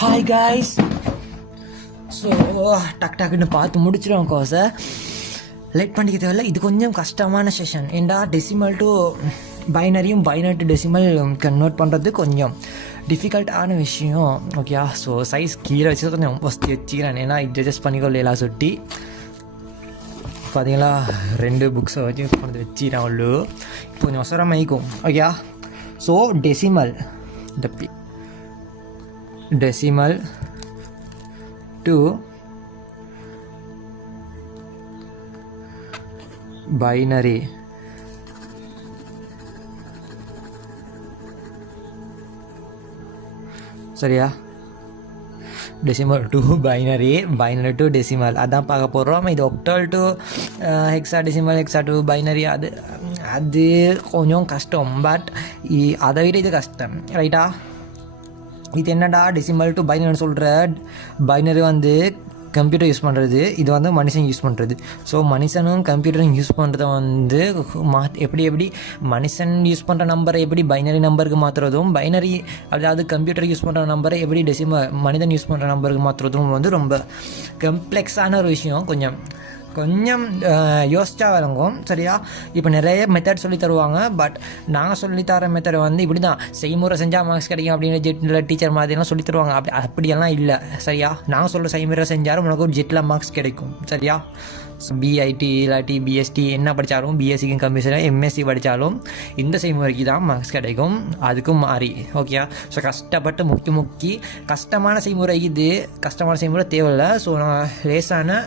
Hi guys. So டக்குன்னு பார்த்து முடிச்சிடும் கோர்ஸை. லேட் பண்ணிக்க தேவையில்ல. இது கொஞ்சம் கஷ்டமான செஷன். ஏண்டா டெசிமல் டு பைனரியும் பைனரி டு டெசிமல் கன்வெர்ட் பண்ணுறது கொஞ்சம் டிஃபிகல்ட்டான விஷயம். ஓகேயா? ஸோ சைஸ் கீழே வச்சு கொஞ்சம் ஃபஸ்ட்டு வச்சுக்கிறேன். ஏன்னா அட்ஜஸ்ட் பண்ணிக்கொள்ளலாம் சுட்டி பார்த்தீங்களா. 2 புக்ஸை வச்சு கொண்டு வச்சுக்கிறேன். அவ்வளோ இப்போ கொஞ்சம் அவசரமாயிக்கும். ஓகேயா? So decimal decimal to binary. சரியா? Decimal to binary, binary to decimal அதான் பார்க்க போகிறோம். இது octal to hexadecimal, hexa to binary. அது கொஞ்சம் கஷ்டம். பட் அதை விட இது கஷ்டம். ரைட்டா? இது என்னடா டெசிமல் டு பைனரி சொல்கிற. பைனரி வந்து கம்ப்யூட்டர் யூஸ் பண்ணுறது, இது வந்து மனுஷன் யூஸ் பண்ணுறது. ஸோ மனுஷனும் கம்ப்யூட்டரும் யூஸ் பண்ணுறத வந்து எப்படி மனுஷன் யூஸ் பண்ணுற நம்பரை எப்படி பைனரி நம்பருக்கு மாற்றுறதும், பைனரி அதாவது கம்ப்யூட்டர் யூஸ் பண்ணுற நம்பரை எப்படி மனிதன் யூஸ் பண்ணுற நம்பருக்கு மாற்றுறதும் வந்து ரொம்ப கம்ப்ளெக்ஸான ஒரு விஷயம். கொஞ்சம் யோசிச்சா விளங்கும். சரியா? இப்போ நிறைய மெத்தட் சொல்லி தருவாங்க. பட் நாங்கள் சொல்லித்தர மெத்தட் வந்து இப்படி தான். செய்முறை செஞ்சால் மார்க்ஸ் கிடைக்கும் அப்படின்னு ஜெட்டில் டீச்சர் மாதிரிலாம் சொல்லி தருவாங்க. அப்படியெல்லாம் இல்லை. சரியா? நாங்கள் சொல்கிற செய்முறை செஞ்சாலும் உனக்கு ஒரு ஜெட்டில் மார்க்ஸ் கிடைக்கும். சரியா? பிஐடி இல்லாட்டி பிஎஸ்டி என்ன படித்தாலும், பிஎஸ்சிக்கு கம்ப்யூட்டர் எம்எஸ்சி படித்தாலும் இந்த செய்முறைக்கு தான் மார்க்ஸ் கிடைக்கும். அதுக்கும் மாறி. ஓகேயா? ஸோ கஷ்டப்பட்டு முக்கி கஷ்டமான செய்முறை இது. கஷ்டமான செய்முறை தேவையில்லை. ஸோ நான் லேசான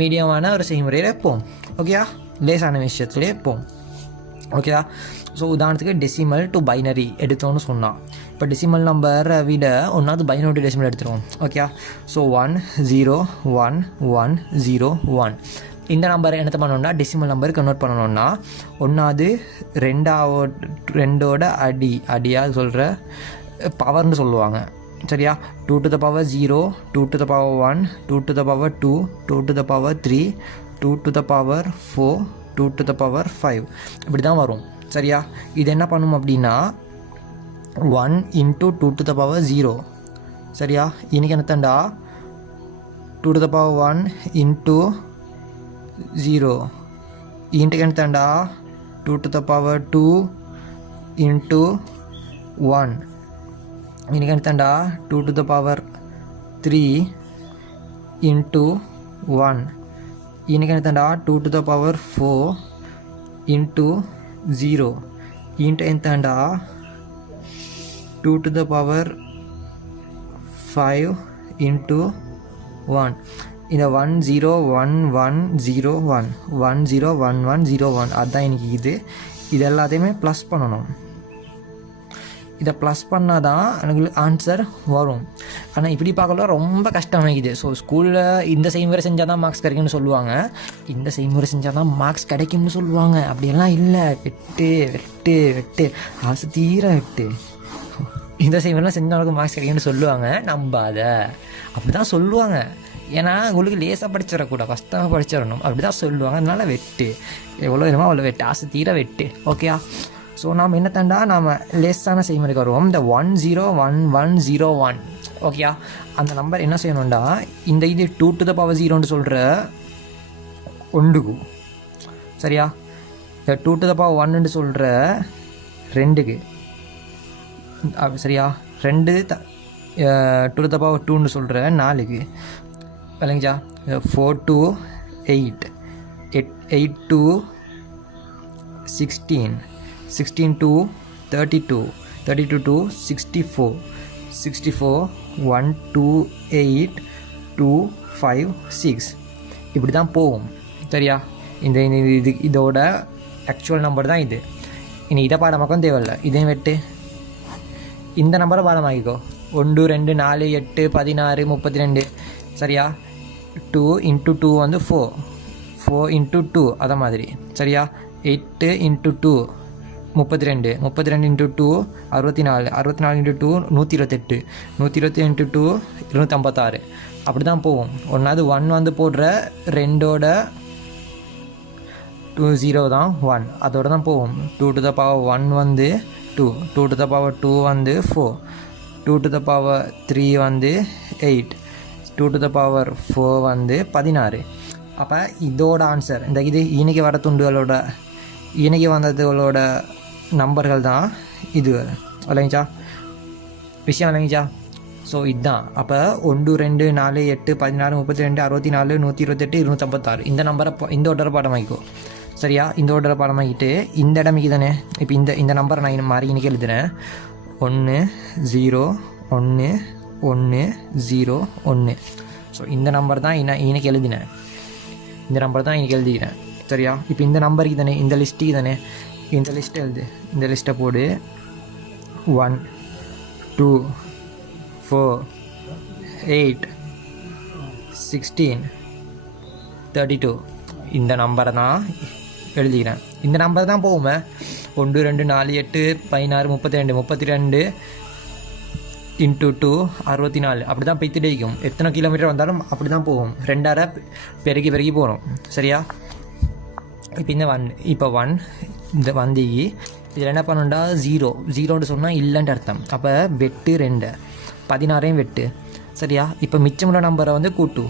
மீடியமான ஒரு செய்முறையில் இருப்போம். ஓகேயா? லேசான விஷயத்துலேயே இருப்போம். ஓகேயா? ஸோ உதாரணத்துக்கு டெசிமல் டு பைனரி எடுத்தோன்னு சொன்னால், இப்போ டெசிமல் நம்பரை விட ஒன்றாவது பைனரி டு டெசிமல் எடுத்துருவோம். ஓகேயா? ஸோ 1 0 1 1 0 1 இந்த நம்பரை என்ன பண்ணணும்னா டெசிமல் நம்பருக்கு கன்வெர்ட் பண்ணணும்னா ஒன்றாவது ரெண்டோட அடியாக சொல்கிற பவர்னு சொல்லுவாங்க. சரியா? 2 to the power 0, 2 to the power 1, 2 to the power 2, 2 to the power 3, 2 to the power 4, 2 to the power 5 இப்படி தான் வரும். சரியா? இது என்ன பண்ணும் அப்படின்னா 1 into 2 to the power 0. சரியா? இன்னைக்கு என்ன தண்டா 2 to the power 1 into 0. இன்னைக்கு என்ன தண்டா 2 to the power 2 into 1. இன்னைக்கு என்னத்தாண்டா 2 to the power 3 into 1. இன்னைக்கு என்னத்தாண்டா 2 to the power 4 into 0. இன்னைக்கு என்னத்தாண்டா 2 to the power 5 into 1. இந்த 1 0 1 1 0 1 1 0 1 1 0 1 அதுதான் இன்னைக்கு. இது எல்லாத்தையுமே ப்ளஸ் பண்ணணும். இதை ப்ளஸ் பண்ணால் தான் எனக்கு ஆன்சர் வரும். ஆனால் இப்படி பார்க்கல ரொம்ப கஷ்டமாகிது. ஸோ ஸ்கூலில் இந்த செய்முறை செஞ்சால் தான் மார்க்ஸ் கிடைக்கும்னு சொல்லுவாங்க, இந்த செய்முறை செஞ்சால் தான் மார்க்ஸ் கிடைக்கும்னு சொல்லுவாங்க. அப்படியெல்லாம் இல்லை. வெட்டு ஆசை தீர வெட்டு. இந்த செய்முறைலாம் செஞ்சாலும் மார்க்ஸ் கிடைக்கும்னு சொல்லுவாங்க. நம்பாத. அப்படி தான் சொல்லுவாங்க. ஏன்னா உங்களுக்கு லேசாக படிச்சிடக்கூடாது, கஷ்டமாக படிச்சிடணும். அப்படி தான் சொல்லுவாங்க. அதனால் வெட்டு, எவ்வளோ வேணுமோ அவ்வளோ வெட்டு, ஆசை தீர வெட்டு. ஓகேயா? ஸோ நாம் என்ன தாண்டா நாம் லேஸான செய்முறைக்கு வருவோம். இந்த 1 0 1 1 0 1. ஓகேயா? அந்த நம்பர் என்ன செய்யணும்டா இந்த 2 to the power 0ன்னு சொல்கிற ஒன்றுக்கு. சரியா? இந்த 2 to the power 1ன்னு சொல்கிற 2க்கு. சரியா? 2 2 to the power 2ன்னு சொல்கிற 4க்கு. விளங்கிச்சா? 4 to 8 8 to 16 16 to 32 32 to 64 64 1 2 8 2 5 6 இப்படி தான் போகும். சரியா? இதோட ஆக்சுவல் நம்பர் தான் இது. இனி இதை பாடமாக்கும் தேவையில்லை. இதையும் வெட்டு. இந்த நம்பரை பாடமாக்கிக்கோ. 1 2 4 8 16 32. சரியா? 2 into 2 வந்து 4 4 into 2 அதை மாதிரி. சரியா? 8 into 2 32 32 into 2 64 64 into 2 128 128 into 2 256. அப்படி தான் போகும். ஒன்றாவது 1 வந்து போடுற 2ஓட 2 0 தான் 1, அதோடு தான் போகும். 2 to the power 1 வந்து 2, 2 to the power 2 வந்து 4, 2 to the power 3 வந்து 8, 2 to the power 4 வந்து 16. அப்போ இதோட ஆன்சர் இந்த இது இன்றைக்கி வர துண்டுகளோட இன்றைக்கி வந்ததுகளோட நம்பர்கள் தான் இது இல்லைங்கச்சா, விஷயம் இல்லைங்கச்சா. ஸோ இதுதான். அப்போ 1 2 4 8 16 32 64 128 256 இந்த நம்பரை இந்த ஆர்டரை பாடமாக்கிக்கோ. சரியா, இந்த ஆர்டரை பாடமாக்கிட்டு இந்த இடமைக்கு தானே இப்போ இந்த நம்பரை நான் மாறி இன்னைக்கு எழுதுனேன். 1 0 1 1 0 1. ஸோ இந்த நம்பர் தான் இன்னைக்கு எழுதினேன், இந்த நம்பர் தான் இன்னைக்கு எழுதிக்கிறேன். சரியா, இப்போ இந்த நம்பருக்கு தானே, இந்த லிஸ்ட்டுக்கு தானே, இந்த லிஸ்ட்டை எழுது, இந்த லிஸ்ட்டை போடு. 1 2 4 8 16 32 இந்த நம்பரை தான் எழுதிக்கிறேன். இந்த நம்பர் தான் போகுமே. 1 2 4 8 16 32 32 இன்ட்டு 2 64 அப்படி தான் போய்த்து டேக்கும். எத்தனை கிலோமீட்டர் வந்தாலும் அப்படி தான் போகும். 2 பெருகி போகணும். சரியா, இப்போ இந்த 1 இந்த வந்தீங்கி இதில் என்ன பண்ணணுண்டா 0 சொன்னால் இல்லைன்ட்டு அர்த்தம். அப்போ வெட்டு 2 16 வெட்டு. சரியா, இப்போ மிச்சமுள்ள நம்பரை வந்து கூட்டு.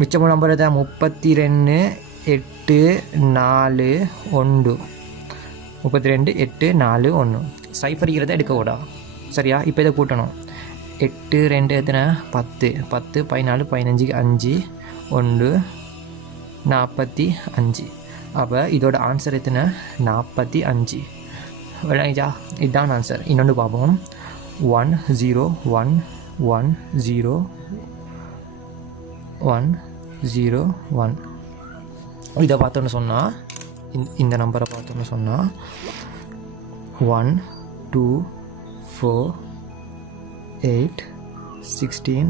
மிச்சமுள்ள நம்பரை தான் 32 8 4 1 32 8 4 1 சைஃபரிக்கிறத எடுக்கக்கூடா. சரியா, இப்போ இதை கூட்டணும். 8 2 எத்தனை 10 10 14 15 5 1 45. அப்போ இதோட ஆன்சர் எத்தனை 45. விளங்கிச்சா, இதுதான் ஆன்சர். இன்னொன்று பார்ப்போம். 1 0 1 1 0 1 0 1. இதை பார்த்தோன்னு சொன்னால் இந்த நம்பரை பார்த்தோன்னு சொன்னால் 1 2 4 8 16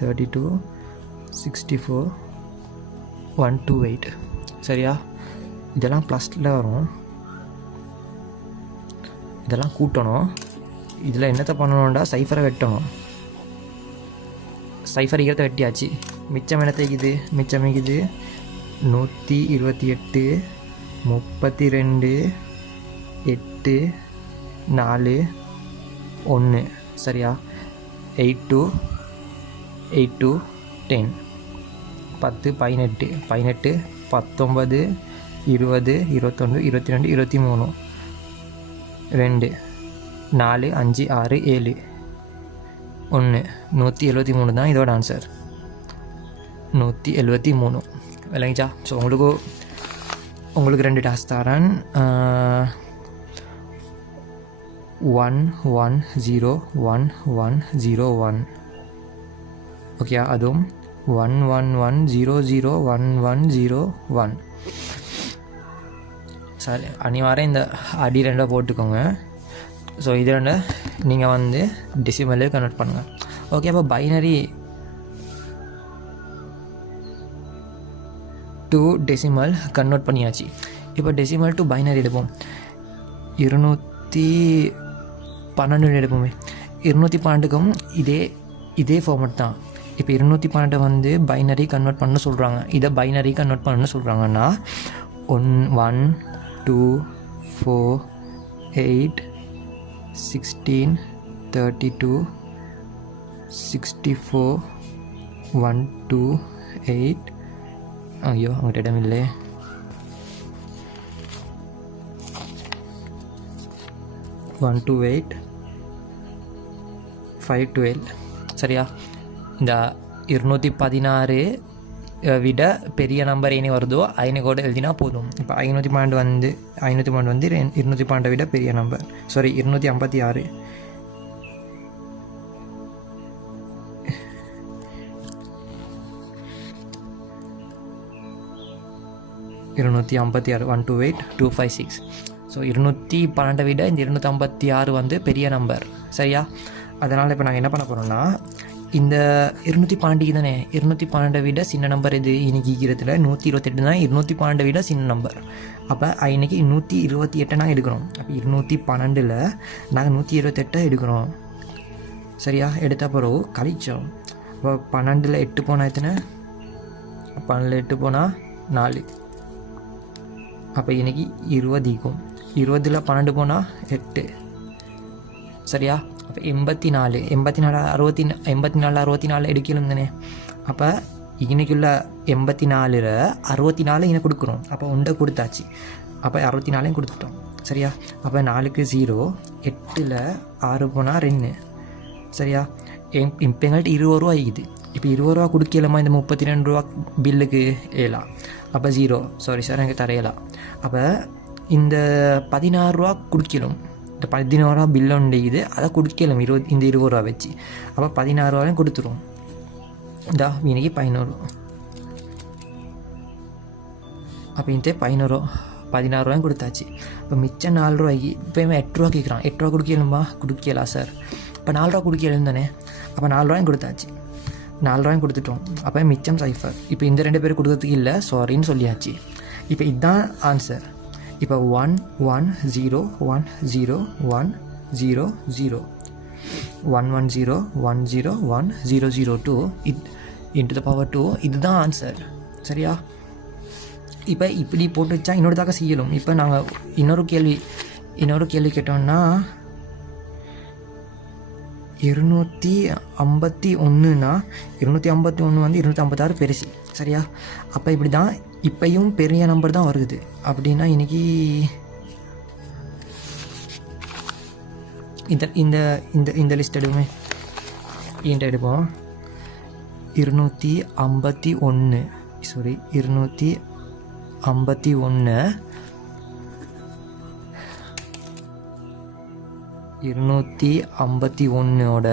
32 64 128. சரியா, இதெல்லாம் ப்ளஸில் வரும். இதெல்லாம் கூட்டணும். இதில் என்னத்தை பண்ணணும்டா சைஃபரை வெட்டணும். சைஃபர் ஈரத்தை வெட்டியாச்சு. மிச்சம் என்னத்தைக்குது, மிச்சமைக்குது 128 32 8 4 1. சரியா, 8 2 10 10 18 18 19 20 21 22 23 2 4 5 6 7 1 173 தான் இதோட ஆன்சர். 173. விளங்கிச்சா. ஸோ உங்களுக்கு 2 டாஸ்க் தரேன். 1 1 0 1 1 0 1. ஓகே, அதுவும் 1 1 1 0 0 1 1 0 1. சரி, அனிவாரம் இந்த அடி 2 போட்டுக்கோங்க. ஸோ இது 2 நீங்கள் வந்து டெசிமலே கன்வெர்ட் பண்ணுங்கள். ஓகே, அப்போ பைனரி டு டெசிமல் கன்வெர்ட் பண்ணியாச்சு. இப்போ டெசிமல் டு பைனரி எடுப்போம். 212 எடுப்போமே. 212க்கும் இதே ஃபார்மேட் தான். இப்போ 212 வந்து பைனரி கன்வெர்ட் பண்ண சொல்கிறாங்க. இதை பைனரி கன்வெர்ட் பண்ண சொல்கிறாங்கன்னா 1 2 4 8 16 32 64 1 2 8. ஐயோ, அவங்கள்ட்ட இடமில்லை. 1 2 8 5 12. சரியா, இந்த 216 விட பெரிய நம்பர் இனி வருதோ ஐநூறு கூட எழுதினா போதும். இப்போ 512 வந்து 212 விட பெரிய நம்பர். சாரி, 256. 256 128 256. ஸோ 212 விட இந்த 256 வந்து பெரிய நம்பர். சரியா, அதனால் இப்போ நாங்கள் என்ன பண்ண போகிறோம்னா இந்த 212 தானே, 212 விட சின்ன நம்பர் இது இன்னைக்கு ஈக்கிறதுல 128 தான் 212 விட சின்ன நம்பர். அப்போ இன்னைக்கு 128 நாங்கள் எடுக்கிறோம். அப்போ 212ல் நாங்கள் 128 எடுக்கிறோம். சரியா, எடுத்த பிறகு கழிச்சோம். இப்போ 12ல் 8 போனால் எத்தனை, 12ல் 8 போனால் 4. அப்போ இன்றைக்கி 20 இருக்கும். 20ல் 12 போனால் 8. சரியா, அப்போ 84 எடுக்கலும் தானே. அப்போ இன்னைக்குள்ள 84 64 இங்கே கொடுக்குறோம். அப்போ ஒன்றை கொடுத்தாச்சு. அப்போ 64 கொடுத்துட்டோம் சரியா. அப்போ 4க்கு 0, 8ல் 6 போனால் 2 சரியா. இப்போ எங்கள்கிட்ட 20 ரூபா ஆகிக்குது. இப்போ 20 ரூபா கொடுக்கலாமா இந்த 32 ரூபா பில்லுக்கு ஏலாம். அப்போ 0 சாரி சார் எனக்கு தரையலாம். அப்போ இந்த 16 ரூபா கொடுக்கலும். இந்த 16 ரூபா பில் ஒன்று இது அதை கொடுக்கலும் இந்த 20 ரூபா வச்சு. அப்போ 16 ரூபாயும் கொடுத்துருவோம். இந்தா இன்னைக்கு 11. அப்போ இந்த 16 ரூபாயும் கொடுத்தாச்சு. இப்போ மிச்சம் 4 ரூபாய்க்கு இப்போ 8 ரூபா கேட்குறான். 8 ரூபா கொடுக்கலும்பா கொடுக்கலாம் சார். இப்போ 4 ரூபா கொடுக்கலும் தானே. அப்போ 4 ரூபாயும் கொடுத்தாச்சு. 4 ரூபாயும் கொடுத்துட்டோம். அப்போ மிச்சம் சைஃபர். இப்போ இந்த 2 பேர் கொடுக்கறதுக்கு இல்லை சாரின்னு சொல்லியாச்சு. இப்போ இதுதான் ஆன்சர். இப்போ 1 1 0 1 0 1 0 0 1 1 0 1 0 1 0 0 2 into the power 2 இதுதான் ஆன்சர் சரியா. இப்போ இப்படி போட்டு வச்சா இன்னொருதாக செய்யலும். இப்போ நாங்கள் இன்னொரு கேள்வி கேட்டோம்னா 251னா 251 வந்து 256 பெருசு சரியா. அப்போ இப்படி தான் இப்பையும் பெரிய நம்பர் தான் வருது. அப்படின்னா இன்றைக்கி இந்த லிஸ்ட் எடுப்போமே. எடுப்போம் 251 சாரி 251ஓட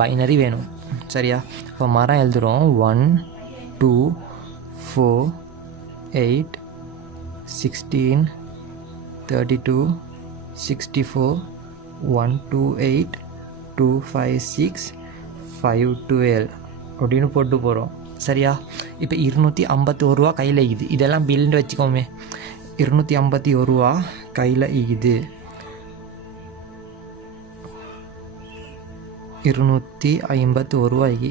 பைனரி வேணும் சரியா. இப்போ மரம் எழுதுகிறோம் 1 2 4 8 16 32 64 128 256 512 அப்படின்னு போட்டு போகிறோம் சரியா. இப்போ 251 ரூபா கையில் ஈகுது. இதெல்லாம் பில்லுன்னு வச்சுக்கோமே. 251 ரூபா கையில் ஈகுது. 251 ரூபாய்க்கு.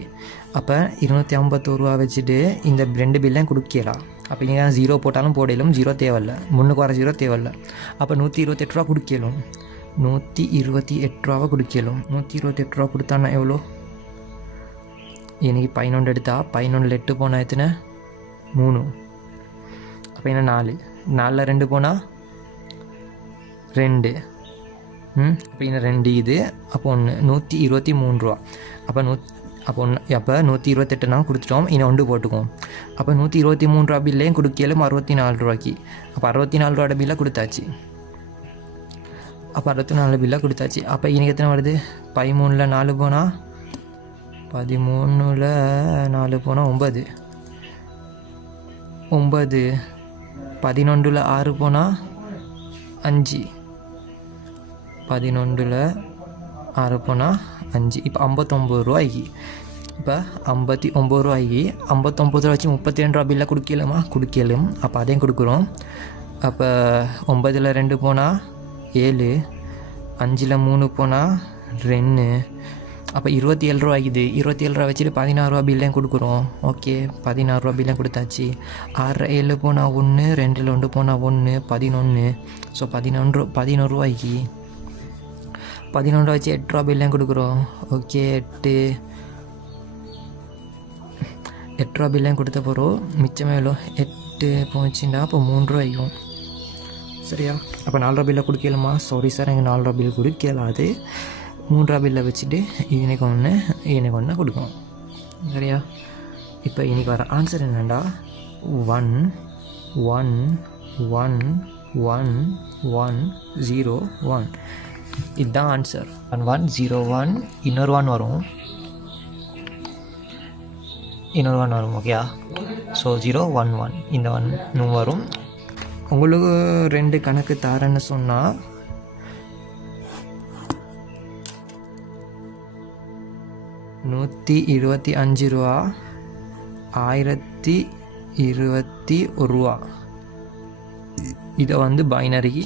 அப்போ 251 ரூபா வச்சுட்டு இந்த 2 பில்லையும் கொடுக்கலாம். அப்போ இங்கே 0 போட்டாலும் போடலும் 0 தேவையில்லை. முன்னுக்கு வர 0 தேவையில்லை. அப்போ 128 ரூபா கொடுக்கலும். 128 ரூபாவை கொடுக்கலும். 128 ரூபா கொடுத்தானா எவ்வளோ? இன்றைக்கி 11 எடுத்தா 11 8 போனால் எத்தனை 3. அப்போ என்ன 4 4ல் 2 போனால் 2. அப்போ இன்னும் 2 இது. அப்போ 123 ரூபா. அப்போ 128னா கொடுத்துட்டோம். இன்னும் 1 போட்டுக்குவோம். அப்போ 123 ரூபா பில்லையும் கொடுக்கலும் 64 ரூபாய்க்கு. அப்போ 64 ரூபாயோட பில்லை கொடுத்தாச்சு. அப்போ 64 பில்லாக கொடுத்தாச்சு. அப்போ இன்னைக்கு எத்தனை வருது? 13ல் 4 போனால் 13ல் 4 போனால் 9 9 11ல் 6 போனால் 5 11ல் 6 போனால் 5. இப்போ 59 ரூபாய்க்கு. இப்போ 59 ரூபாய்க்கு 59 ரூபா வச்சு 32 ரூபா பில்லை கொடுக்கலும். அப்போ அதையும் கொடுக்குறோம். அப்போ 9ல் 2 போனால் 7 5ல் 3 போனால் 2. அப்போ 27 ரூபா ஆகிது. 27 ரூபா வச்சுட்டு 16 ரூபா பில்லையும் கொடுக்குறோம். ஓகே 16 ரூபா பில்லையும் கொடுத்தாச்சு. 6 7 போனால் 1 2ல் 1 போனால் 1 11. ஸோ 11 ரூபாய்க்கு 11 ரூபா வச்சு 8 ரூபா பில்லையும் கொடுக்குறோம். ஓகே 8 ரூபா பில்லையும் கொடுத்த போகிறோம். மிச்சமே எவ்வளோ 8 போச்சுண்டா அப்போ 3 ரூபாய்க்கும் சரியா. அப்போ 4 ரூபா பில்லை கொடுக்கலுமா? சாரி சார் எங்கள் 4 ரூபா பில் கொடுக்கலாது. 3 ரூபா பில்லை வச்சுட்டு இன்றைக்கு ஒன்று கொடுக்கும் சரியா. இப்போ இன்றைக்கி வர ஆன்சர் என்னென்னா 1 1 1 1 1 0 1. இதுதான் ஆன்சர். 1 1 0 1 இன்னொரு 1 வரும். ஓகேயா. ஸோ 0 1 1 இந்த 1 வரும். உங்களுக்கு 2 கணக்கு தாரன்னு சொன்னால் 125 ரூபா 1021 ரூபா. இதை பைனரிக்கு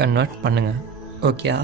கன்வெர்ட் பண்ணுங்கள் ஓகேயா.